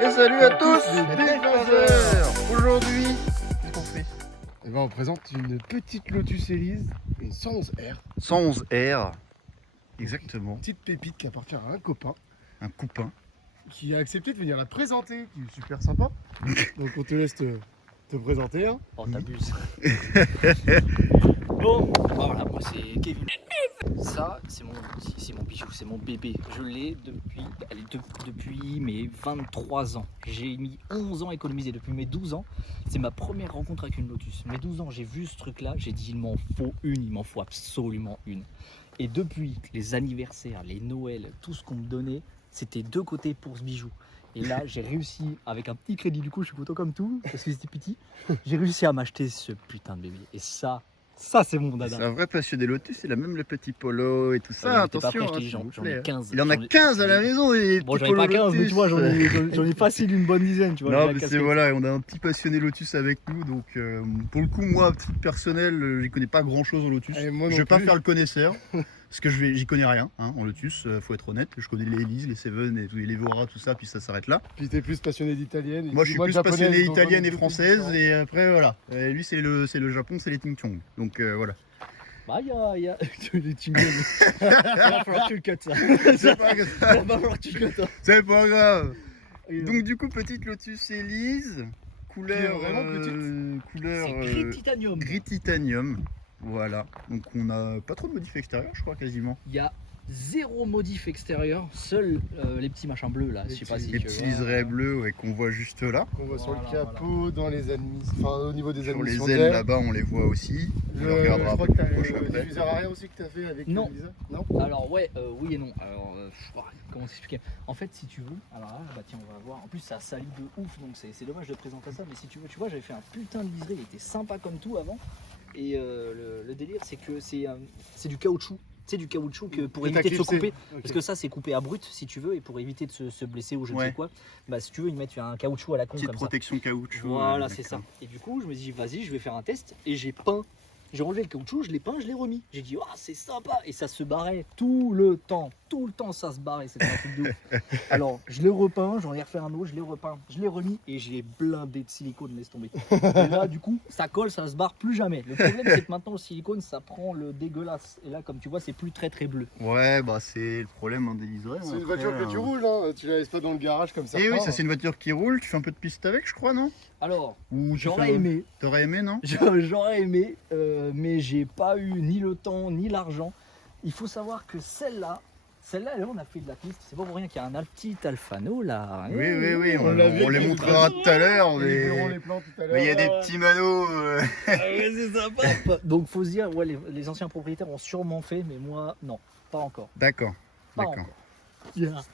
Et salut à tous les les défenseurs. Aujourd'hui, qu'est-ce qu'on fait? Et ben on présente une petite Lotus Elise, une 111R, 111R, exactement, petite pépite qui appartient à un copain un coupin. qui a accepté de venir la présenter, qui est super sympa. Donc on te laisse te présenter. Hein. Oh, t'abuses. Bon, voilà, moi c'est Kevin. Ça, c'est mon bijou, c'est mon bébé. Je l'ai depuis mes 23 ans. J'ai mis 11 ans à économiser. Depuis mes 12 ans, c'est ma première rencontre avec une Lotus. Mes 12 ans, j'ai vu ce truc-là, j'ai dit il m'en faut une, il m'en faut absolument une. Et depuis les anniversaires, les Noëls, tout ce qu'on me donnait, c'était deux côtés pour ce bijou. Et là, j'ai réussi, avec un petit crédit, du coup, je suis content comme tout, parce que c'était petit, j'ai réussi à m'acheter ce putain de bébé. Et ça c'est mon C'est dada. un vrai passionné Lotus, il a même le petit polo et tout Ouais, ça. mais t'es pas Attention, prêt, je te dis, s'il vous j'en ai plaît. 15. Il en a J'en ai- 15 à la maison. Les Bon, petits j'en ai pas polos 15, mais Lotus. tu vois, j'en ai facile une bonne dizaine, tu vois. Non, j'ai la mais c'est casquette. voilà, on a un petit passionné Lotus avec nous, donc pour le coup, moi, à titre personnel, j'y connais pas grand chose en Lotus. Et moi Je non vais pas plus. faire le connaisseur, parce que j'y connais rien hein, en Lotus, faut être honnête. Je connais les Elise, les Seven, et les Evora, tout ça, puis ça s'arrête là. Puis t'es plus passionné d'italienne. Moi, je suis plus japonaise, passionné donc italienne on est et beaucoup française, différents. et après, voilà. Lui, c'est le Japon, c'est les Ting Chong. Donc voilà. Bah, il y a les tingles. Il va falloir que tu le cut, ça. C'est pas grave. Il va falloir que tu le cut. C'est pas grave. Et, Donc du coup, petite Lotus Elise, couleur Qui est vraiment petite. couleur c'est gris titanium. gris titanium. Voilà. Donc on a pas trop de modifs extérieurs, je crois quasiment. Il y a zéro modif extérieur, seuls les petits machins bleus là. Je sais pas si Les tu petits vois. liserés bleus ouais, qu'on voit juste là. Qu'on voit sur le Voilà, capot, dans les au niveau des Sur les admissions ailes d'air. là-bas, on les voit aussi. On Je les regardera un crois peu que t'as plus proche le après. diffuseur arrière aussi que t'as fait avec Non. Lisa. Non. Alors ouais, oui et non. Alors comment t'expliquer? En fait, si tu veux, alors là, bah tiens, on va voir. En plus, ça salit de ouf, donc c'est dommage de présenter ça. Mais si tu veux, tu vois, j'avais fait un putain de liseré, il était sympa comme tout avant. Et le délire, c'est que c'est du caoutchouc. C'est du caoutchouc que pour Que t'as éviter de se clipsé. couper. Ok. Parce que ça, c'est coupé à brut, si tu veux, et pour éviter de se blesser ou je ne Ouais. sais quoi. Bah si tu veux, ils mettent un caoutchouc à la con Petite comme ça. protection caoutchouc. Voilà, ouais, c'est ça. d'accord. Et du coup, je me dis, vas-y, je vais faire un test. Et j'ai peint. J'ai enlevé le caoutchouc, je l'ai peint, je l'ai remis. J'ai dit, oh, c'est sympa. Et ça se barrait tout le temps. Tout le temps, ça se barrait. C'était un truc de ouf. Alors, je l'ai repeint, j'en ai refait un autre, je l'ai repeint, je l'ai remis et j'ai blindé de silicone, laisse tomber. Et là, du coup, ça colle, ça se barre plus jamais. Le problème, c'est que maintenant, le silicone, ça prend le dégueulasse. Et là, comme tu vois, c'est plus très très bleu. Ouais, bah c'est le problème des liserés. C'est une voiture que tu roules, hein. Tu la laisses pas dans le garage comme ça. Et oui, ça c'est une voiture qui roule. Tu fais un peu de piste avec, je crois, non? Alors, Ou tu j'aurais fais- aimé. T'aurais aimé, non? J'aurais aimé, mais j'ai pas eu ni le temps ni l'argent. Il faut savoir que celle-là, là, on a fait de la piste. C'est pas pour rien qu'il y a un petit Alfano là. Oui, oui, oui, on l'a vu on les avec montrera tout à l'heure. Ils Mais verront les plans tout à l'heure. mais il y a des Ouais. petits manos. C'est sympa. Donc faut se dire, ouais, les anciens propriétaires ont sûrement fait, mais moi, non, pas encore. D'accord, Pas d'accord. encore.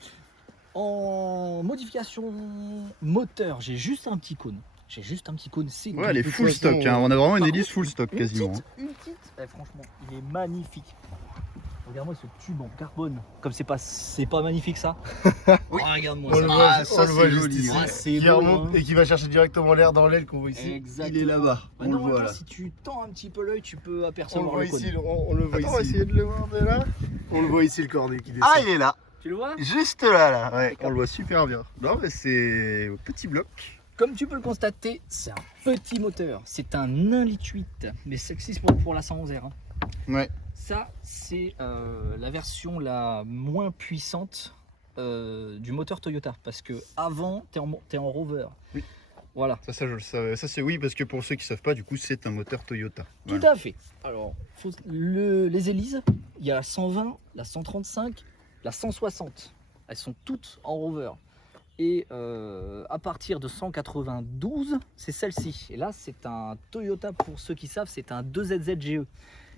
En modification moteur, j'ai juste un petit cône. J'ai juste un petit cône. C'est Ouais, elle est toute full façon, stock. Hein. On a vraiment une par hélice contre, full stock quasiment. Une petite, franchement, il est magnifique. Regarde-moi ce tube en carbone. Comme c'est pas magnifique ça. Oui. Oh, regarde-moi On ça. le voit, Ah, ça, on le voit c'est juste joli, ici. ouais. C'est Qui beau, remonte hein. et qui va chercher directement l'air dans l'aile qu'on voit ici. Exactement. Il est là-bas. Bah, On le normalement, voit là. si tu tends un petit peu l'œil, tu peux On le apercevoir voit le cône. ici, on le voit Attends, on va ici. essayer de le voir de là. On le voit ici le cornet qui descend. Ah, il est là. Tu le vois? Juste là, là. Ouais, on le voit super bien. Non, mais c'est au petit bloc. Comme tu peux le constater, c'est un petit moteur. C'est un 1,8 litre, mais celle-ci c'est pour la 111R. Hein. Ouais. Ça, c'est la version la moins puissante du moteur Toyota. Parce que avant, t'es en Rover. Oui. Voilà. Ça, je le savais. Ça, c'est oui, parce que pour ceux qui savent pas, du coup, c'est un moteur Toyota. Tout Voilà. à fait. Alors, les hélices, il y a la 120, la 135, la 160. Elles sont toutes en Rover. Et à partir de 192, c'est celle-ci. Et là, c'est un Toyota, pour ceux qui savent, c'est un 2ZZGE.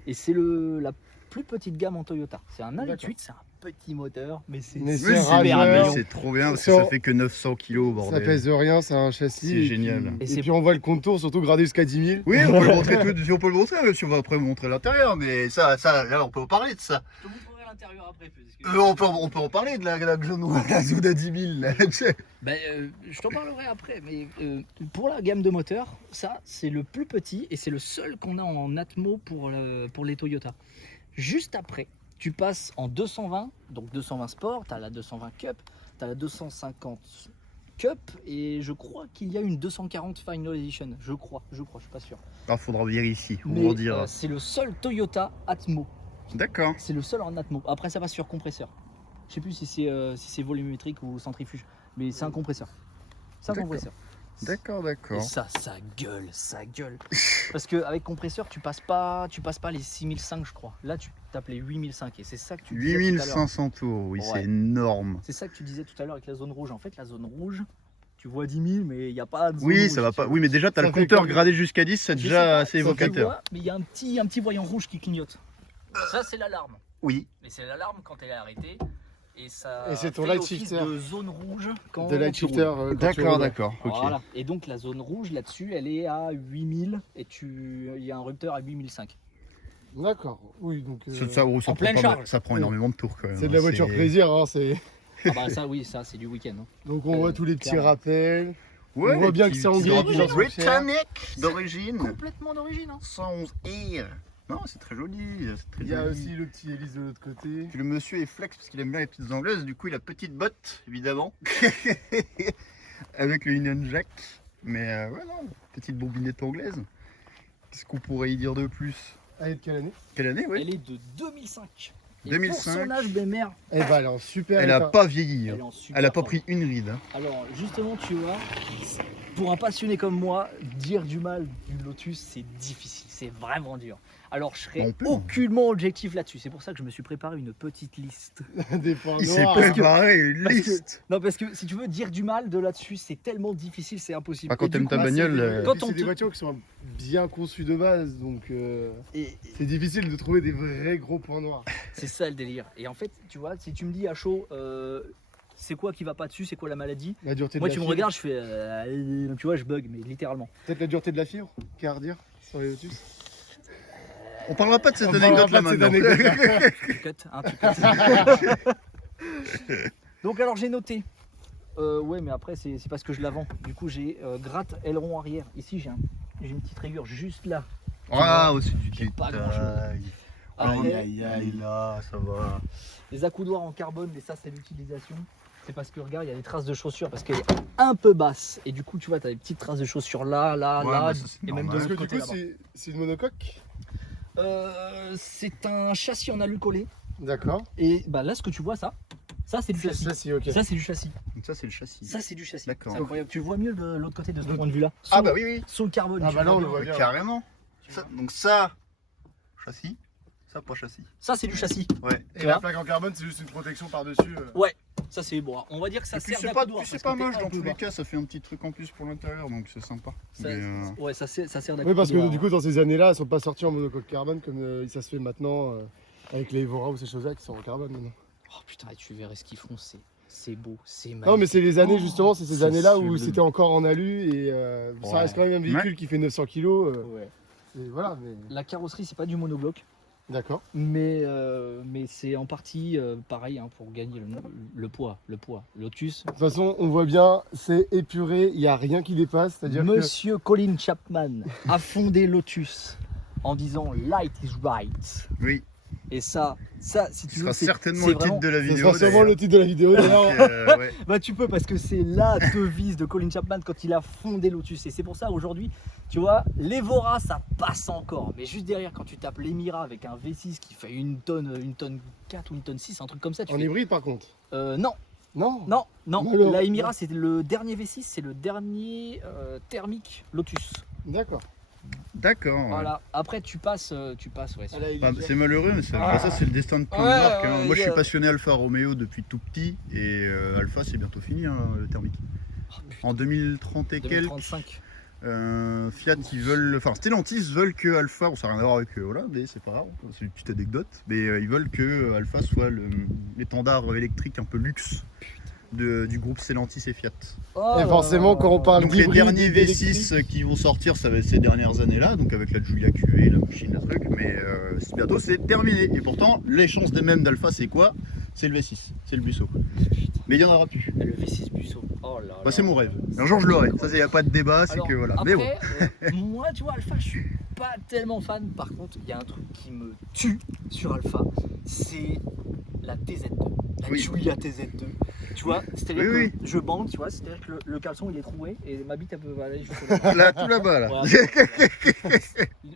Et c'est la plus petite gamme en Toyota. C'est un 1,8, c'est un petit moteur, mais c'est Mais super c'est rageur. mignon. C'est trop bien parce que Ça- ça fait que 900 kilos, Ça bordel. pèse rien, c'est un châssis. C'est et génial. puis- Et Et, c'est- puis on voit le contour, surtout gradé jusqu'à 10 000. Oui, on peut le montrer tout, on peut le montrer, même si on va après montrer l'intérieur, mais ça, là, on peut en parler de ça. Je te montrerai l'intérieur après. On peut en parler de la Zouda 10 000. Là. Je t'en parlerai après, mais pour la gamme de moteurs, ça c'est le plus petit et c'est le seul qu'on a en Atmo pour les Toyota. Juste après, tu passes en 220, donc 220 Sport, tu as la 220 Cup, tu as la 250 Cup et je crois qu'il y a une 240 Final Edition. Je crois, je suis pas sûr. Ah, faudra vérifier, on Mais va dire. c'est le seul Toyota Atmo. D'accord. C'est le seul en Atmo. Après, ça passe sur compresseur. Je sais plus si c'est volumétrique ou centrifuge, mais c'est un compresseur. C'est un D'accord. compresseur. D'accord, Et d'accord. ça gueule, ça gueule. Parce qu'avec compresseur, tu passes pas les 6005, je crois. Là, tu tapes les 8005 et c'est ça que tu disais tout à l'heure. 8500 tours, oui, Ouais. c'est énorme. C'est ça que tu disais tout à l'heure avec la zone rouge. En fait, la zone rouge, tu vois 10 000, mais il n'y a pas de zone Oui, rouge, ça va tu pas. vois. Oui, mais déjà, t'as Ça le fait compteur combien gradé jusqu'à 10, c'est Je sais déjà pas, assez ça, tu évocateur. vois, mais il y a un petit voyant rouge qui clignote. Ça, c'est l'alarme. Oui. Mais c'est l'alarme quand elle est arrêtée. Et ça Et c'est ton fait light l'office shifter. de zone rouge quand De light tu shifter. roules. quand tu D'accord, roules. d'accord. Ok. Voilà. Et donc la zone rouge là-dessus, elle est à 8000 et il y a un rupteur à 8005. D'accord. Oui, donc. Ça en pleine prend charge. Ça prend Oui. énormément de tours quand même. C'est de la voiture plaisir, hein, c'est. Ah bah ça oui, ça c'est du week-end. Hein. Donc on voit tous les petits clairement. rappels. Ouais, On voit bien les que petits- c'est anglais, petits qu'ils drapeaux en sont fiers. britanniques d'origine. Complètement d'origine. Hein. 111 Air. Non, c'est très joli. C'est très Il y a joli. aussi le petit hélice de l'autre côté. Puis le monsieur est flex parce qu'il aime bien les petites anglaises. Du coup, il a petite botte, évidemment. Avec le Union Jack. Mais ouais, non, petite bobinette anglaise. Qu'est-ce qu'on pourrait y dire de plus? Elle est de quelle année? Quelle année, oui? Elle est de 2005. Et 2005. pour son âge, BMR, Eh ben, elle est en super Elle a état. pas vieilli. elle Hein. est en super Elle a pas forme. pris une ride. Hein. Alors justement, tu vois, pour un passionné comme moi, dire du mal du Lotus, c'est difficile, c'est vraiment dur. Alors je On serai peut. aucunement objectif là-dessus. C'est pour ça que je me suis préparé une petite liste. Des points Il s'est noirs. préparé une parce que- liste. Non, parce que si tu veux dire du mal de là-dessus, c'est tellement difficile, c'est impossible. Pas quand Et du t'aimes coup, ta Là, c'est bagnole. des- Quand puis on c'est des te- voitures qui sont bien conçues de base, donc et c'est difficile de trouver des vrais gros points noirs. c'est ça le délire. Et en fait, tu vois, si tu me dis à chaud, c'est quoi qui va pas dessus, c'est quoi la maladie? La dureté Moi, de tu la me fibre. regardes, je fais, tu vois, je bug, mais littéralement. Peut-être la dureté de la fibre, qu'à redire sur les Lotus. On parlera pas de cette On parlera anecdote là pas de cette maintenant. anecdote. Tu cut, hein, tu cut. Donc alors j'ai noté. Ouais, mais après c'est parce que je la vends. Du coup j'ai gratte aileron arrière. Ici j'ai une petite rayure juste là. Ah, aussi du C'est pas détail. Après, Aïe, aïe, là, ça va. les accoudoirs en carbone, mais ça c'est l'utilisation. C'est parce que regarde, il y a des traces de chaussures parce qu'elle est un peu basse. Et du coup, tu vois, tu as des petites traces de chaussures là, là, Ouais, là, bah, ça, c'est et même de normal. Parce que l'autre du côté coup, là-bas. c'est une monocoque. C'est un châssis en alu collé. D'accord. Et bah là, ce que tu vois, ça c'est du châssis. Ça, c'est ok. Ça, c'est du châssis. Donc ça, c'est le châssis. Ça, c'est du châssis. D'accord. C'est incroyable. Tu vois mieux de l'autre côté de ce point de vue-là. Ah Sous- bah oui, oui. Sous le carbone. Ah tu bah là, vois on le bien. voit bien. Carrément. Tu Ça- vois. donc ça, châssis. Ça, pas châssis. Ça, c'est du châssis. Ouais. Et Tu la vois plaque en carbone, c'est juste une protection par-dessus. Ça, c'est bon. On va dire que ça Et puis sert c'est pas, d'accoudoir. c'est parce pas que moche t'es un dans peu tous les bas. cas, ça fait un petit truc en plus pour l'intérieur, donc c'est sympa. Ça- Mais, Ouais, ça sert d'accoudoir. Oui, parce que du coup, dans ces années-là, elles sont pas sorties en monocoque carbone comme ça se fait maintenant avec les Evora ou ces choses-là qui sont en carbone maintenant. Oh putain, et tu verrais ce qu'ils font. C'est beau, c'est magnifique. Non, mais c'est les années Oh, justement, c'est ces c'est années-là où sublime. c'était encore en alu et ça Ouais. reste quand même un véhicule qui fait 900 kg. Ouais. Et voilà, mais La carrosserie, c'est pas du monobloc. d'accord. Mais c'est en partie pareil hein, pour gagner le poids. Lotus. De toute façon, on voit bien, c'est épuré, il n'y a rien qui dépasse. C'est-à-dire que Monsieur Colin Chapman a fondé Lotus en disant Light is right. oui, Et ça si tu ce veux, sera c'est certainement c'est le titre vraiment- de la ce vidéo. sera sûrement d'ailleurs. le titre de la vidéo. d'ailleurs. Donc, ouais. Bah tu peux parce que c'est la devise de Colin Chapman quand il a fondé Lotus et c'est pour ça aujourd'hui tu vois l'Evora ça passe encore mais juste derrière quand tu tapes l'Emira avec un V6 qui fait une tonne 4 ou une tonne 6 un truc comme ça tu En fais hybride par contre. non Non. non Alors, la Emira c'était le dernier V6 c'est le dernier thermique Lotus D'accord. D'accord. ouais. voilà après tu passes ouais sur- Bah, c'est malheureux, mais Ah. ça c'est le destin de plein de Ouais, marques. hein. ouais, Moi je suis ouais. passionné Alfa Romeo depuis tout petit et Alfa c'est bientôt fini hein, le thermique. En 2030 et quelques, 2035 Fiat ils veulent, enfin Stellantis veulent que Alfa, bon ça n'a rien à voir avec voilà, mais c'est pas grave, c'est une petite anecdote, mais ils veulent que Alfa soit l'étendard électrique un peu luxe du groupe Stellantis et Fiat. Oh Et là forcément, là. quand on parle Donc les d'hybride derniers et d'électrique, V6 qui vont sortir, ça va être ces dernières années-là, donc avec la Giulia QV, la machine, le truc, mais bientôt c'est terminé. Et pourtant, les chances des mêmes d'Alpha, c'est quoi? C'est le V6, c'est le Busso. Mais il n'y en aura plus. Le V6 Busso. Oh là Bah, là. c'est mon rêve. Un jour je l'aurai. Ça, il n'y a pas de débat, c'est Alors, que voilà. Après, Mais bon. moi, tu vois, Alpha, je suis pas tellement fan. Par contre, il y a un truc qui me tue sur Alpha, c'est la TZ2. La Oui. Giulia TZ2. Tu vois, c'est-à-dire Oui, que je bande, tu vois, c'est-à-dire que le caleçon il est troué et ma bite elle peut aller jusque là. Là, tout là-bas, là. Voilà.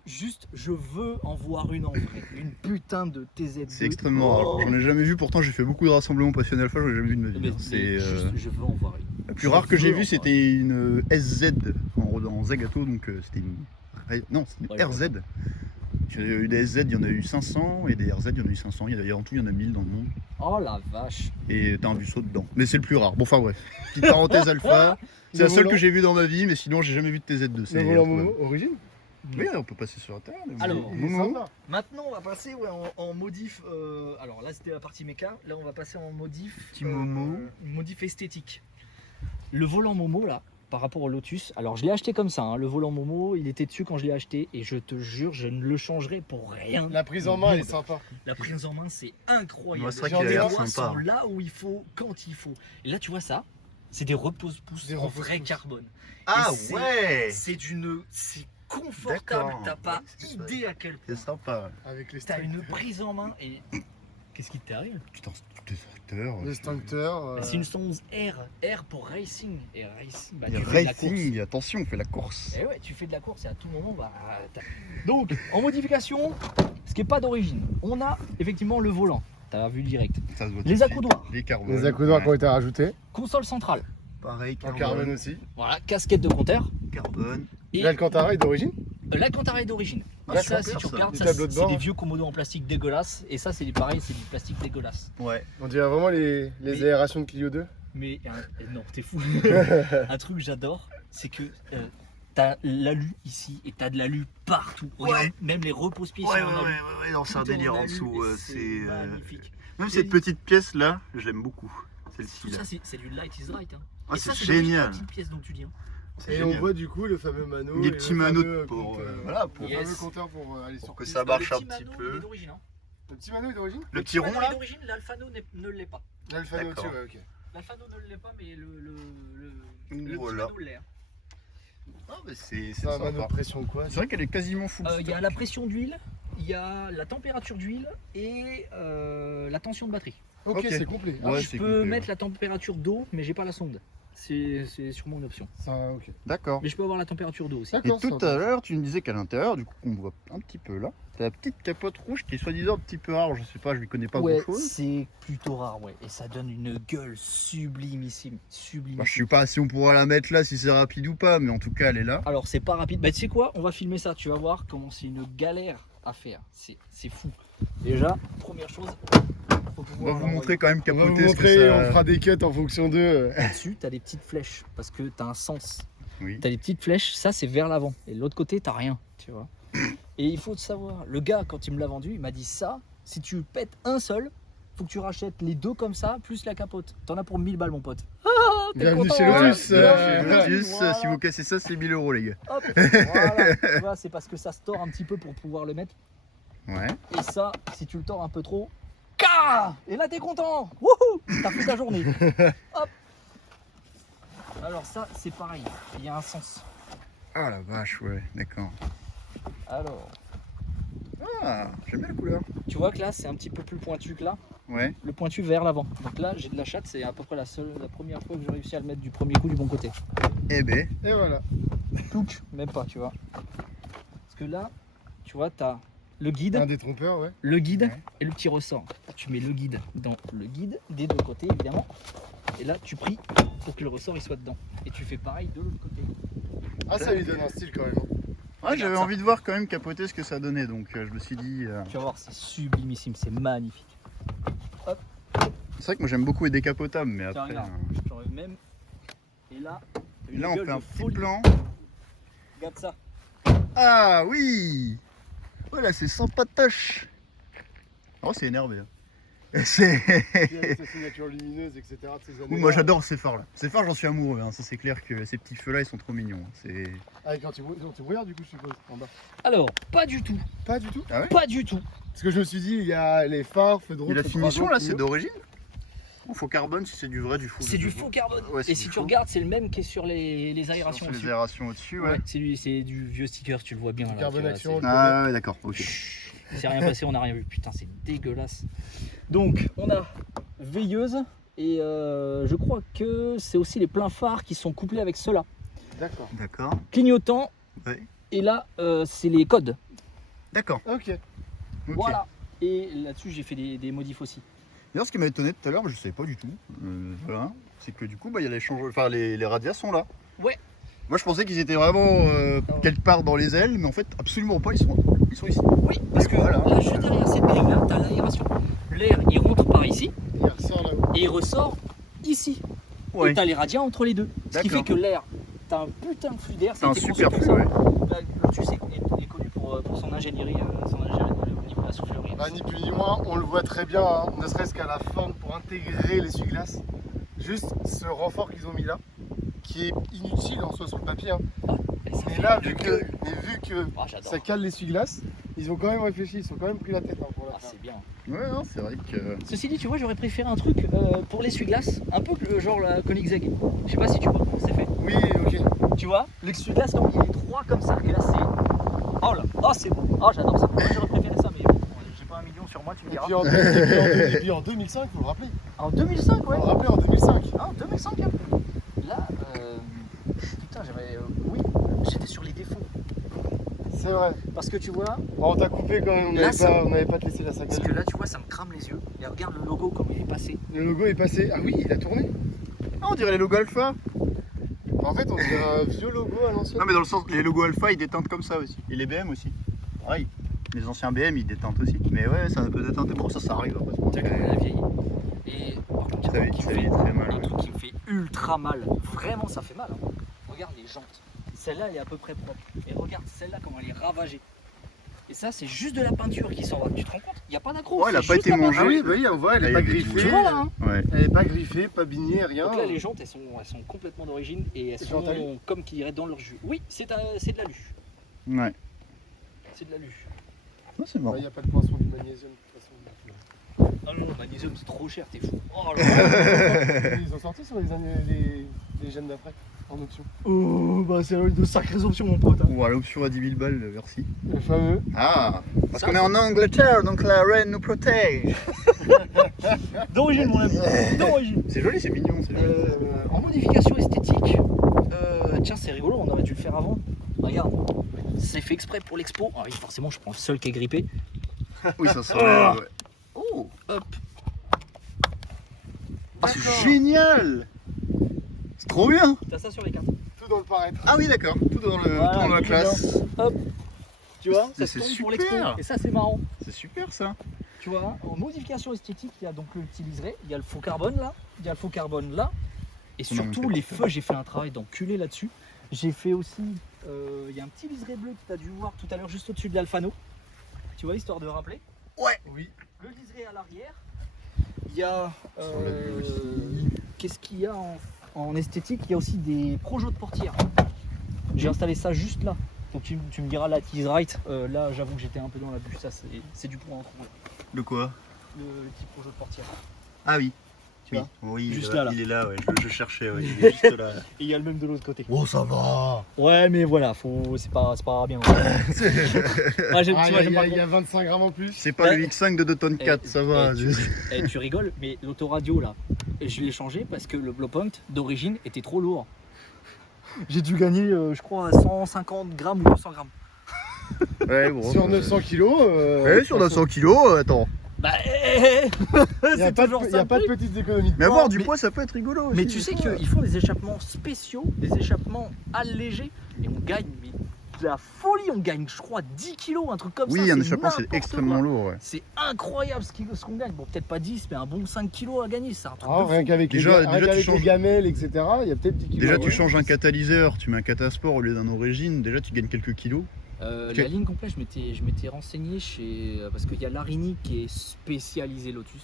Juste, je veux en voir une en vrai. Une putain de TZ2. C'est extrêmement rare. J'en ai jamais vu, pourtant j'ai fait beaucoup de rassemblements passionnés alpha, j'en ai jamais vu de ma vie. Mais, hein. C'est juste, je veux en voir une. la plus rare que je j'ai veux en vue, c'était une SZ en Zagato, donc c'était une. Non, c'était une Ouais, RZ. Il y a eu des SZ, il y en a eu 500, et des RZ, il y en a eu 500. Il y a d'ailleurs en tout, il y en a 1000 dans le monde. Oh la vache. Et t'as un buceau dedans. Mais c'est le plus rare. Bon, enfin bref. Petite parenthèse alpha. C'est la seule volant. que j'ai vue dans ma vie, mais sinon j'ai jamais vu de TZ2. Le C'est volant incroyable. Momo, origine. Oui, on peut passer sur Internet. Alors, Il est Momo. sympa. Maintenant, on va passer en modif. Alors là, c'était la partie méca. Là, on va passer en modif. Petit Momo. Modif esthétique. Le volant Momo, là, par rapport au Lotus. Alors, je l'ai acheté comme ça. Hein. Le volant Momo, il était dessus quand je l'ai acheté. Et je te jure, je ne le changerai pour rien. La prise en main, elle est sympa. La prise en main, c'est incroyable. Ouais, c'est vrai qu'il a Les l'air doigts sympa. sont là où il faut, quand il faut. Et là, tu vois ça, c'est des repose-pouces Des en repose-pouces. vrai carbone. Ah Et c'est- ouais. C'est confortable. D'accord. T'as pas Ouais, c'est idée à quel point. C'est sympa. Avec les T'as une stincteurs. prise en main et. Qu'est-ce qui t'arrive? Putain, c'est des acteurs. Les stincteurs. C'est une 111 R pour racing. Et racing, bah, Il y tu a fais de la course. racing, attention, on fait la course. Et ouais, tu fais de la course et à tout moment, bah. Donc, en modification, ce qui est pas d'origine, on a effectivement le volant. T'as vu direct. Ça se voit tout Les de suite. accoudoirs. Les carbones. Les accoudoirs qui ont Ouais. été rajoutés. Console centrale. Pareil, En carbone aussi. Voilà, casquette de compteur. Carbone. Et L'Alcantara est d'origine. l'Alcantara est d'origine. Ah, Et super, ça, si tu ça. regardes, Du ça, tableau de c'est bord. des vieux commodos en plastique dégueulasses. Et ça, c'est pareil, c'est du plastique dégueulasse. Ouais. On dirait vraiment les Mais- aérations de Clio 2. Mais non, t'es fou. Un truc que j'adore, c'est que t'as l'alu ici et t'as de l'alu partout. Regarde, même les repose-pieds sont en alu. non, Tout est en alu et c'est magnifique. Même Et- cette petite pièce là, je l'aime beaucoup. Tout Celle-ci là. ça, c'est du light is right. Hein. Ah, Et ça, c'est d'origine, génial. la petite pièce dont tu dis. Hein. C'est Et on génial. voit du coup le fameux mano. Des et petits le manos fameux pour, compte, voilà, pour- le Yes. fameux compteur pour aller sur que piste. ça marche Le un petit petit Mano, peu. il est d'origine. Hein. Le petit mano est d'origine. Le petit rond Mano là. est d'origine, l'Alfano ne l'est pas. L'Alfano D'accord. au-dessus, ouais, ok. L'Alfano ne l'est pas, mais le petit Voilà. Mano l'est. Hein. Ah, mais c'est C'est un mano sympa. de pression quoi. C'est vrai qu'elle est quasiment full. Il y a la pression d'huile, il y a la température d'huile et la tension de batterie. Ok, Ok. c'est complet. Ouais, Je c'est peux complet, mettre ouais. la température d'eau, mais j'ai pas la sonde. C'est sûrement une option. Ça, ok. D'accord. Mais je peux avoir la température d'eau aussi. Et D'accord, tout ça à l'heure, tu me disais qu'à l'intérieur, du coup, qu'on voit un petit peu là, t'as la petite capote rouge qui est soi-disant un petit peu rare. Je sais pas, je lui connais pas Ouais, grand-chose. c'est plutôt rare, ouais. Et ça donne une gueule sublimissime. Sublimissime. Bah, je sais pas si on pourra la mettre là, si c'est rapide ou pas, mais en tout cas, elle est là. Alors, c'est pas rapide. Bah, tu sais quoi? On va filmer ça. Tu vas voir comment c'est une galère à faire. C'est fou. Déjà, première chose, faut On pouvoir va vous montrer quand même On va vous capoter ce que montrer, on ça. fera des cuts en fonction d'eux. Là-dessus, tu as des petites flèches parce que tu as un sens. Oui. Tu as des petites flèches, ça c'est vers l'avant. Et de l'autre côté, tu rien. Tu vois. Et il faut te savoir, le gars, quand il me l'a vendu, il m'a dit ça, si tu pètes un seul, faut que tu rachètes les deux comme ça, plus la capote. T'en as pour 1000 balles, mon pote. Ah, t'es Bienvenue content, chez hein Lotus, Bienvenue, Lotus, voilà. si vous cassez ça, c'est 1000 € les gars. Hop, voilà. Tu vois, c'est parce que ça se tord un petit peu pour pouvoir le mettre. Ouais. Et ça, si tu le tords un peu trop, et là t'es content. Wouhou, t'as fait ta journée. Hop. Alors ça, c'est pareil. Il y a un sens. Ah la vache, ouais, d'accord. Alors, Ah, j'aime bien la couleur. tu vois que là, c'est un petit peu plus pointu que là. Ouais. Le pointu vers l'avant. Donc là, j'ai de la chatte. C'est à peu près la première fois que j'ai réussi à le mettre du premier coup du bon côté. Eh ben, Et voilà. Touch, même pas, tu vois. Parce que là, tu vois, t'as le guide, Un détrompeur, ouais. le guide Ouais. et le petit ressort. Tu mets le guide dans le guide, des deux côtés évidemment. Et là, tu pries pour que le ressort il soit dedans. Et tu fais pareil de l'autre côté. Ah, ça lui donne un style quand même. ouais, j'avais ça. envie de voir quand même capoter ce que ça donnait, donc je me suis dit. Tu vas voir, c'est sublimissime, c'est magnifique. C'est vrai que moi j'aime beaucoup les décapotables, mais Tiens, après. regarde. J'aurais même. Et là, t'as une Là, on gueule fait un de petit folie. plan. Regarde ça. Ah oui. Voilà, c'est sympatoche. Oh, c'est énervé. hein. C'est. Puis avec sa signature lumineuse, etc. de ces années. Ouh, moi j'adore ces phares là. Ces phares, j'en suis amoureux. hein. Ça, c'est clair que ces petits feux là, ils sont trop mignons. hein. C'est. Avec anti-brouillard, du coup, je suppose, en bas. Alors, pas du tout. Pas du tout. Ah ouais. Pas du tout. Parce que je me suis dit, il y a les phares, feux de route. Et la feux de finition travaux, là, c'est tout. d'origine ou faux carbone si c'est du vrai, du faux. C'est du faux carbone. Ouais, c'est Et du si tu faux. regardes, c'est le même qui est sur les aérations Sur les dessus. aérations au-dessus, ouais. Ouais, c'est du vieux sticker, tu le vois bien. Là, Carbone tu vois, action. c'est- Ah ouais, d'accord, ok. Chut, il s'est rien passé, on n'a rien vu. Putain, c'est dégueulasse. Donc, on a veilleuse et je crois que c'est aussi les pleins phares qui sont couplés avec ceux-là. D'accord. D'accord. Clignotant Ouais. et là c'est les codes. D'accord. Ok. Ok. Voilà. Et là-dessus j'ai fait des modifs aussi. D'ailleurs, ce qui m'a étonné tout à l'heure, je ne savais pas du tout, voilà, c'est que du coup, bah, il y a les radias sont là. Ouais. Moi, je pensais qu'ils étaient vraiment quelque part dans les ailes, mais en fait, absolument pas. Ils sont ici. Oui, parce que Voilà. là juste derrière cette grille là, tu as l'aération. L'air il rentre par ici Il ressort là-haut. et il ressort ici. Ouais. Et tu as les radias entre les deux. Ce qui fait D'accord. que l'air, tu as un putain de flux d'air. C'est un été super conçu flux, comme ouais. ça. Là, Lotus est connu pour son ingénierie au niveau de la soufflerie. Bah, ni plus ni moins, on le voit très bien, hein, ne serait-ce qu'à la forme pour intégrer l'essuie-glace. Juste ce renfort qu'ils ont mis là, qui est inutile en soi sur le papier. Hein. Et ça Mais fait là, du vu gueule. que Ah, j'adore. ça cale l'essuie-glace, ils ont quand même réfléchi, ils ont quand même pris la tête hein, pour la Ah, faire. c'est bien. Ouais, non, c'est vrai que. Ceci dit, tu vois, j'aurais préféré un truc pour l'essuie-glace, un peu genre la Koenigsegg. Je sais pas si tu vois comment c'est fait. Oui, ok. Tu vois, l'essuie-glace, comme il est droit comme ça, et là c'est. Oh là, oh c'est beau. Oh, j'adore ça. Moi j'aurais préféré ça, mais bon, j'ai pas 1 million sur moi, tu me Et diras. puis, et puis en 2005, faut le rappeler. En 2005, Faut ouais. le rappeler en 2005. Ah, en 2005, hein. Là, putain, j'avais. Oui, j'étais sur les défauts. C'est vrai. Parce que tu vois, Bon, on t'a coupé quand même, Là, ça- on n'avait pas te laissé la parce saccade. que là, tu vois, ça me crame les yeux. Et regarde le logo, comme il est passé. Le logo est passé. Ah oui, il a tourné. Ah, on dirait les logos alpha. En fait, on dirait un vieux logo à l'ancienne. Non, mais dans le sens, les logos alpha, ils déteintent comme ça aussi. Et les BM aussi. Pareil. Les anciens BM, ils déteintent aussi. Mais ouais, ça peut déteinter. Bon, ça arrive après. T'as quand même la vieille. Et par contre, il y a un truc qui me Ça vieillit très mal. un truc qui me fait ultra mal. Vraiment, ça fait mal. Hein. Regarde les jantes. Celle-là, elle est à peu près propre. Et regarde celle-là, comment elle est ravagée. Et ça, c'est juste de la peinture qui s'en va. Tu te rends compte? Il n'y a pas d'accro. Ouais, elle a c'est pas juste été la mangée. Ah oui, bah oui, on voit, elle Là, est il y pas a des griffée. Tu vois là, hein. Ouais. Elle est pas griffée, pas bignée, rien. Donc là, les jantes, elles sont complètement d'origine et elles C'est sont Jean-Talu comme qui iraient dans leur jus. Oui, c'est de l'alu. Ouais. C'est de l'alu. Non, c'est Il marrant. n'y a pas de poisson du magnésium de toute façon. Ah non, le magnésium, c'est trop cher, t'es fou. Oh là là. Ils ont sorti sur les gènes d'après, en option. Oh, bah c'est de sacrées options, mon pote. Hein. Ou à l'option à 10 000 balles, merci. Le fameux. Ah, parce Ça, qu'on est en Angleterre, donc la reine nous protège. D'origine, mon ami. D'origine. C'est joli, c'est mignon. C'est joli. En modification esthétique, tiens, c'est rigolo, on aurait dû le faire avant. Regarde, c'est fait exprès pour l'expo. Ah oui, forcément, je prends le seul qui est grippé. Oui, ça s'enlève. Ouais. Oh, Hop. ah, c'est génial. C'est trop bien. T'as ça sur les cartes. Tout dans le paraître. Ah oui, d'accord. Tout dans, Voilà, tout dans la tout classe. Hop. Tu vois, Mais ça se c'est tourne pour super. l'expo. Et ça, c'est marrant. C'est super ça. Tu vois, en modification esthétique, il y a donc le petit liseré, il y a le faux carbone là, il y a le faux carbone là. Et On a surtout, monté les partout. feux, j'ai fait un travail d'enculé là-dessus. J'ai fait aussi, il y a un petit liseré bleu que tu as dû voir tout à l'heure juste au-dessus de l'Alfano. Tu vois, histoire de rappeler. Oui. Le liseré à l'arrière. Il y a. On l'a vu aussi. Qu'est-ce qu'il y a en esthétique? Il y a aussi des projets de portière. J'ai installé ça juste là. Donc tu me diras là, tease right. Là, j'avoue que j'étais un peu dans la bûche. Ça, c'est du pour en trouver. De quoi? Le petit projet de portière. Ah oui. Tu Oui, vois oui, Juste il est là. Il est là, ouais. Je cherchais, ouais. Il est juste là. Et il y a le même de l'autre côté. Oh, ça va. Ouais, mais voilà, c'est pas bien. Ah, j'aime, Ah, tu vois, j'aime pas il y trop. a 25 grammes en plus. C'est pas Ouais. le X5 de 2 tonnes 4, ça va. Tu rigoles, mais l'autoradio là, je l'ai changé parce que le blowpoint d'origine était trop lourd. J'ai dû gagner, je crois, 150 grammes ou 200 grammes. Ouais, bon. Sur 900 kilos. Ouais, sur 900 kilos, attends. Bah, Il n'y a, c'est toujours ça. pas de petites économies de Mais poids. avoir du mais- poids, ça peut être rigolo aussi. Mais tu sais qu'ils font des échappements spéciaux, des échappements allégés, et on gagne mais de la folie, on gagne, je crois, 10 kilos, un truc comme ça. Oui, un c'est échappement, c'est n'importe extrêmement quoi. lourd, ouais. C'est incroyable ce qu'on gagne. Bon, peut-être pas 10, mais un bon 5 kilos à gagner, c'est un truc Ah, de rien fou. qu'avec Déjà- les, déjà, tu les changes- gamelles, etc., il y a peut-être 10 kilos. Déjà, ouais. tu changes un catalyseur, tu mets un catasport au lieu d'un origine, déjà, tu gagnes quelques kilos. Ok. La ligne complète, je m'étais renseigné chez. Parce qu'il y a Larini qui est spécialisé Lotus.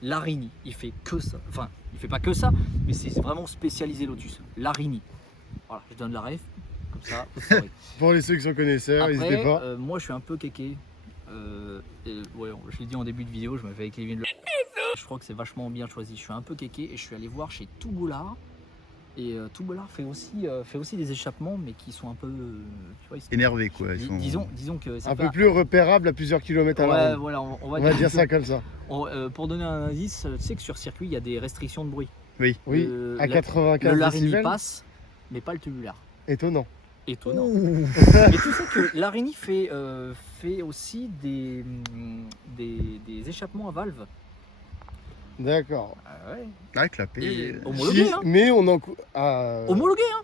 Larini, il fait que ça. Enfin, il fait pas que ça, mais c'est vraiment spécialisé Lotus. Larini. Voilà, je donne la ref, comme ça, vous saurez. Pour les ceux qui sont connaisseurs, n'hésitez Après, pas. moi je suis un peu kéké. Ouais, je l'ai dit en début de vidéo, je me fais avec Kevin. Je crois que c'est vachement bien choisi. Je suis un peu kéké et je suis allé voir chez Touboulard Et Toubelard fait aussi des échappements, mais qui sont un peu, tu vois, Énervé quoi. Ils sont... disons que c'est Un pas... peu plus repérable à plusieurs kilomètres à Ouais, l'heure. voilà, on On va dire ça comme ça. Pour donner un indice, tu sais que sur circuit, il y a des restrictions de bruit. Oui. Oui, à 95 Le Larigny décibels. passe, mais pas le Tubular. Étonnant. Étonnant. Ouh. Mais tu sais que Larigny fait aussi des échappements à valve. D'accord. Ah ouais. Avec la paix. Et homologué, hein. Mais on en... Homologué, hein.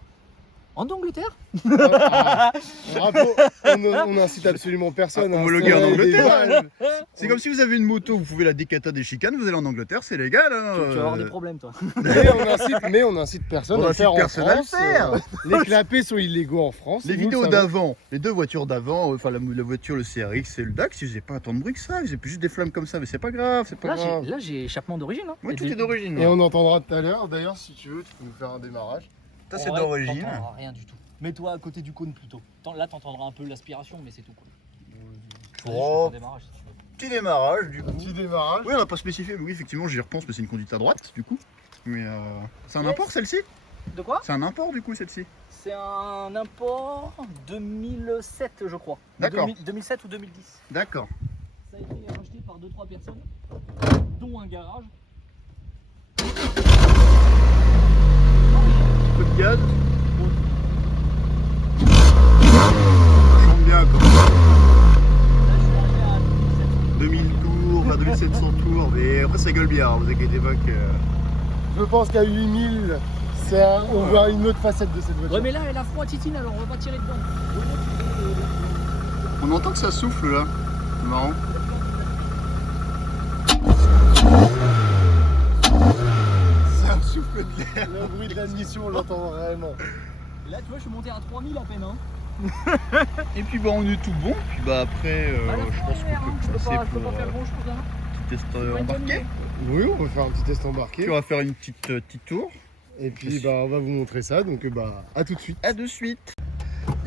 En Angleterre. Bravo. On incite absolument personne. Ah, à homologué en installer des Angleterre. valves. C'est comme si vous avez une moto, vous pouvez la décata des chicanes, vous allez en Angleterre, c'est légal. Hein, Tu vas avoir des problèmes, toi. Mais on incite personne On à le incite faire en personne à le France. faire. Les clapets sont illégaux en France. Les Nous, vidéos le savons. d'avant, les deux voitures d'avant, enfin la voiture, le CRX et le DAX, ils faisaient pas tant de bruit que ça, ils faisaient plus juste des flammes comme ça, mais c'est pas grave, c'est pas grave. Là, j'ai échappement d'origine. Hein. Oui, Et tout des- est d'origine. Et on entendra tout à l'heure. D'ailleurs, si tu veux, tu peux nous faire un démarrage. Ça, En c'est vrai, d'origine. t'entendras rien du tout. Mets-toi à côté du cône plutôt. Là, t'entendras un peu l'aspiration, mais c'est tout. Quoi. Vas-y, je te fais Oh. un démarrage, si tu veux. Petit démarrage, du coup. Petit démarrage. Oui, on n'a pas spécifié, mais oui, effectivement, j'y repense, mais c'est une conduite à droite, du coup. Mais c'est un Yes. import, celle-ci? De quoi? C'est un import, du coup, celle-ci? C'est un import 2007, je crois. D'accord. 2007 ou 2010. D'accord. Ça a été racheté par 2-3 personnes, dont un garage. Un peu de gaz. Ça chante bien, quoi. Là, je suis arrivé à 2007. 2000 tours, enfin 2700 tours, mais après ça gueule bien, vous inquiétez pas que... Je pense qu'à 8000, on voit une autre facette de cette voiture. Ouais, mais là, elle a froid, Titine, alors on va pas tirer dedans. On entend que ça souffle là, c'est marrant. C'est un souffle de l'air. Le bruit de l'admission, on l'entend vraiment. Là, tu vois, je suis monté à 3000 à peine. Hein. Et puis bah on est tout bon, puis bah après Bah, là, je pense faut faire, qu'on hein. peut Je peux passer pas pour faire grand chose là. petit test C'est pas une bonne embarqué. idée. Oui, on va faire un petit test Puis embarqué. on va faire une petite tour. Et puis bah, on va vous montrer ça. Donc bah, à tout de suite. À de suite.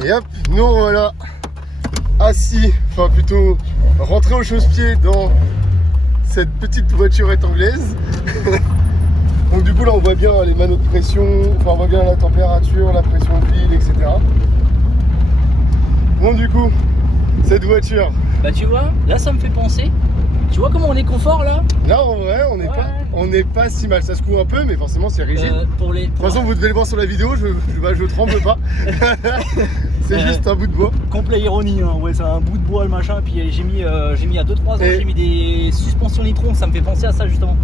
Et hop, nous voilà assis, enfin plutôt rentrés au chausse-pied dans cette petite voiturette anglaise. Donc du coup là on voit bien les maneaux de pression, enfin on voit bien la température, la pression de l'huile, etc. Bon du coup, cette voiture, Bah, tu vois, là, ça me fait penser. Tu vois comment on est confort là? là en vrai on n'est pas si mal, ça se coud un peu mais forcément c'est rigide. Pour les. De toute façon vous devez le voir sur la vidéo, je tremble pas. C'est juste un bout de bois. Complet ironie, hein. Ouais, c'est un bout de bois le machin. Puis j'ai mis il y a 2-3 ans, Et- j'ai mis des suspensions Nitron. Ça me fait penser à ça justement.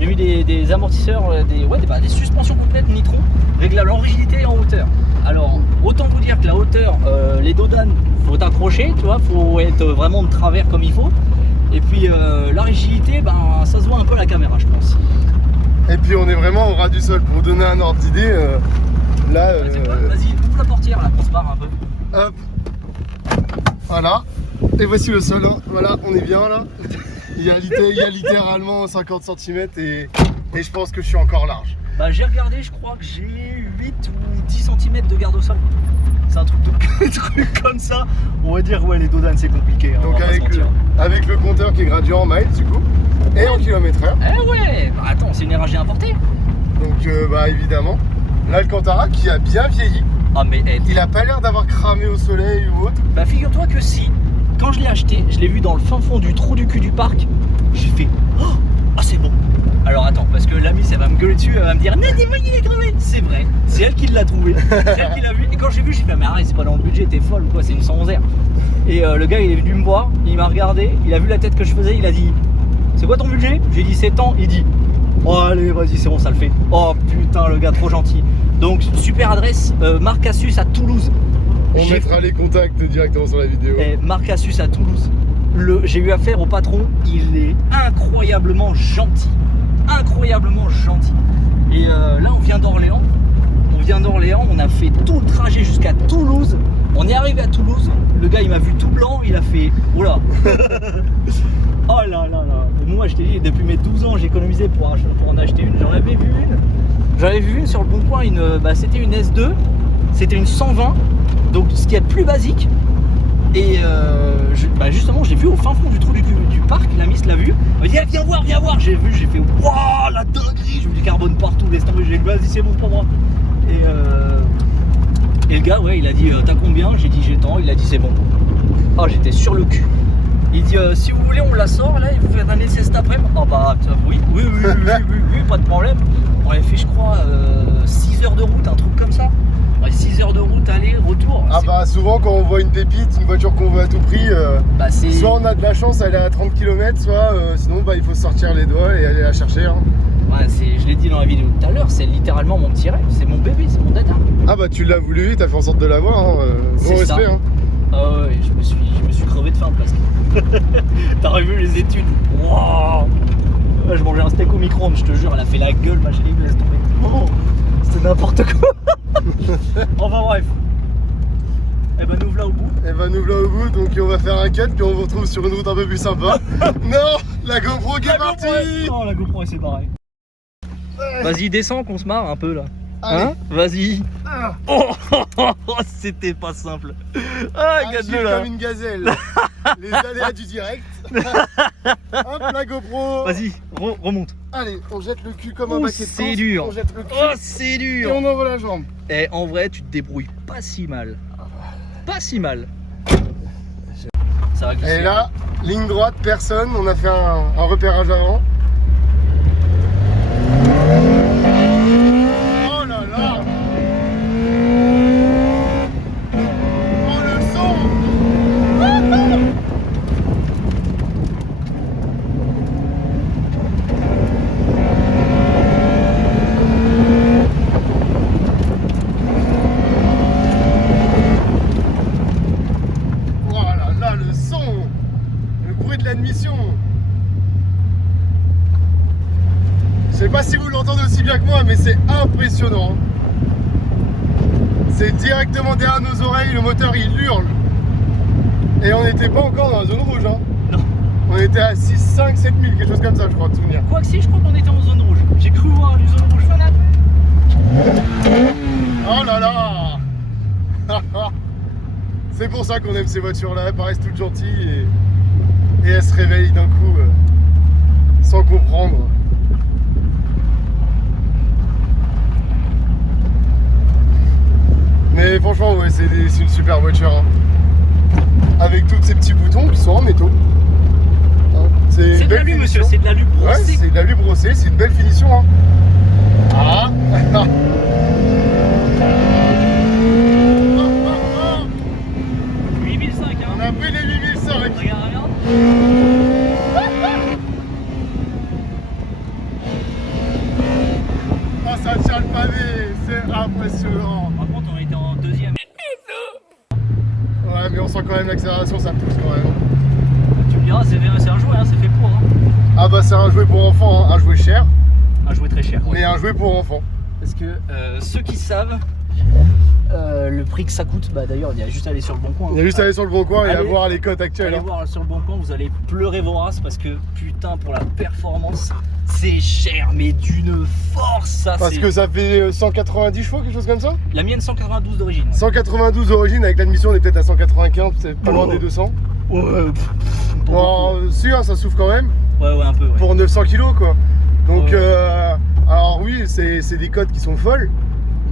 J'ai mis des amortisseurs, des suspensions complètes Nitron, réglables en rigidité et en hauteur. Alors autant vous dire que la hauteur, les dodanes, faut t'accrocher, tu vois, faut être vraiment de travers comme il faut. Et puis la rigidité, ben ça se voit un peu à la caméra, je pense. Et puis on est vraiment au ras du sol. Pour vous donner un ordre d'idée, là, Vas-y, ouvre la portière là, qu'on se barre un peu. hop, voilà. Et voici le sol. Hein. Voilà, on est bien là. Il y a littéralement 50 cm et je pense que je suis encore large. Bah j'ai regardé, je crois que j'ai 8 ou 10 cm de garde au sol. C'est un truc comme ça. On va dire ouais les dodanes c'est compliqué. Hein, on Donc va pas se mentir. avec le compteur qui est gradué en miles du coup et en km/h. Eh ouais, bah attends, c'est une RG importée. Donc bah évidemment, l'Alcantara qui a bien vieilli. Ah mais Il a pas l'air d'avoir cramé au soleil ou autre. bah figure-toi que si, quand je l'ai acheté, je l'ai vu dans le fin fond du trou du cul du parc, j'ai fait oh, ah c'est bon. Alors attends, parce que l'ami ça va me gueuler dessus, elle va me dire Nadine, il est crevé. C'est vrai, c'est elle qui l'a trouvé, c'est elle qui l'a vu. Et quand j'ai vu, j'ai fait mais arrête, c'est pas dans le budget, t'es folle ou quoi, c'est une 111R. Et le gars il est venu me voir, il m'a regardé, il a vu la tête que je faisais, il a dit c'est quoi ton budget? J'ai dit 7 ans, il dit oh allez vas-y c'est bon ça le fait. Oh putain le gars trop gentil. Donc super adresse, Marc Assus à Toulouse. On J'ai- mettra les contacts directement sur la vidéo. Marc Assus à Toulouse. J'ai eu affaire au patron, il est incroyablement gentil. Incroyablement gentil. Et là on vient d'Orléans. On a fait tout le trajet jusqu'à Toulouse. On est arrivé à Toulouse, le gars il m'a vu tout blanc, il a fait oula. Oh là là là. Et moi je t'ai dit, depuis mes 12 ans j'ai économisé pour en acheter une. J'en avais vu une. J'en avais vu une sur le bon coin, c'était une S2, c'était une 120, donc ce qui est le plus basique. Et justement, j'ai vu au fin fond du trou du parc, la Miss l'a vu. Elle m'a dit ah, viens voir. J'ai vu, j'ai fait waouh la dinguerie. J'ai vu du carbone partout, laisse tomber. J'ai dit vas-y c'est bon pour moi. Et le gars, ouais, il a dit t'as combien? J'ai dit j'ai tant. Il a dit c'est bon. Ah, j'étais sur le cul. Il dit si vous voulez, on la sort là et vous faites un essai cet après-midi. Ah bah oui, pas de problème. On avait fait, je crois, 6 heures de route, un truc comme ça. Ouais, 6 heures de route aller, retour. Ah bah souvent quand on voit une pépite, une voiture qu'on veut à tout prix, Bah, soit on a de la chance, elle est à 30 km, soit sinon bah, il faut sortir les doigts et aller la chercher. Hein. Ouais, je l'ai dit dans la vidéo tout à l'heure, c'est littéralement mon petit rêve, c'est mon bébé, c'est mon dada. Ah bah tu l'as voulu, t'as fait en sorte de l'avoir, hein. Gros C'est ça. respect. Hein. Ah ouais, je me suis crevé de faim presque. T'as revu les études? Waouh! Je mangeais un steak au micro-ondes, je te jure, elle a fait la gueule, ma chérie, laisse tomber. Oh, c'était n'importe quoi. Enfin bref. Eh ben nous voilà au bout. Et bah nous voilà au bout, donc on va faire un cut, puis on vous retrouve sur une route un peu plus sympa. Non, la GoPro qui est partie. Non, la GoPro c'est pareil. Vas-y, descends qu'on se marre un peu là. Allez. Hein? Vas-y. Ah, Oh, c'était pas simple. Ah, agile regarde-le là. comme une gazelle. Les aléas du direct. Hop, la GoPro. Vas-y, remonte. Allez, on jette le cul comme un Oh, baquet de c'est camp, dur. On jette le cul Oh, c'est et dur. on envoie la jambe. Et en vrai, tu te débrouilles pas si mal. Pas si mal. Ça va glisser. Et là, ligne droite, personne. On a fait un repérage avant. Oh là là! Oh le son! Oh là là, le son! Le bruit de l'admission! Je sais pas si vous l'entendez aussi bien que moi, mais c'est impressionnant. C'est directement derrière nos oreilles, le moteur il hurle. Et on n'était pas encore dans la zone rouge. Hein. Non. On était à 6, 5, 7 000, quelque chose comme ça, je crois, de souvenir. Quoi que si, je crois qu'on était en zone rouge. J'ai cru voir une zone rouge. Oh là là! C'est pour ça qu'on aime ces voitures-là, elles paraissent toutes gentilles et elles se réveillent d'un coup sans comprendre. Mais franchement, ouais, c'est une super voiture. Hein. Avec tous ces petits boutons qui sont en métaux. Hein. C'est une de belle l'alu, finition. monsieur, c'est de l'alu Ouais, brossé. c'est de l'alu brossé, c'est une belle finition. Hein. Ah. Oh, oh, oh. 8005, hein. On a pris les 8005. Regarde, regarde. Oh, ça tient le pavé, c'est impressionnant. Par contre, on était en deuxième. Ouais, mais on sent quand même l'accélération, ça pousse quand même. Tu me diras, c'est un jouet, hein, c'est fait pour. Hein. Ah bah c'est un jouet pour enfants, hein. Un jouet cher, Un jouet très cher. Ouais. mais un jouet pour enfants. Parce que ceux qui savent le prix que ça coûte, bah d'ailleurs, il y a juste à aller sur le bon coin. Il y a juste à aller sur le bon coin et à Allez. voir les cotes actuelles. Allez Hein. voir sur le bon coin, vous allez pleurer vos races parce que putain, pour la performance, c'est cher, mais d'une force, ça. Parce c'est- que ça fait 190 chevaux, quelque chose comme ça. La mienne 192 d'origine. 192 d'origine, avec l'admission on est peut-être à 195, c'est pas loin Oh. des 200. Ouais, Bon, si, hein, ça souffle quand même, ouais, un peu. Ouais. pour 900 kilos quoi. Donc, Ouais. alors oui, c'est des cotes qui sont folles,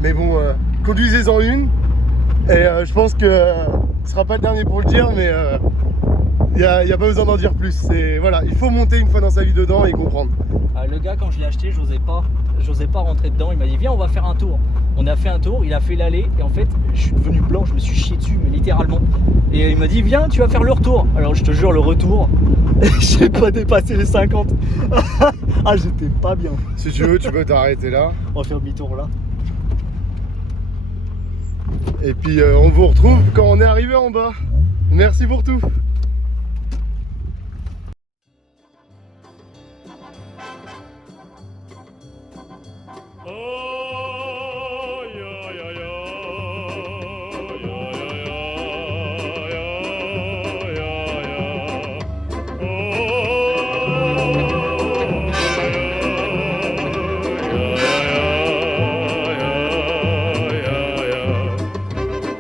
mais bon, conduisez-en une. Et je pense que ce sera pas le dernier pour le dire, mais il n'y a pas besoin d'en dire plus. Voilà, il faut monter une fois dans sa vie dedans et comprendre. Ah, le gars, quand je l'ai acheté, j'osais pas rentrer dedans. Il m'a dit viens, on va faire un tour. On a fait un tour, il a fait l'aller et en fait je suis devenu blanc, je me suis chié dessus, mais littéralement. Et il m'a dit viens, tu vas faire le retour. Alors je te jure, le retour, j'ai pas dépassé les 50. Ah, j'étais pas bien. Si tu veux, tu peux t'arrêter là. On va faire demi-tour là. Et puis on vous retrouve quand on est arrivé en bas. Merci pour tout.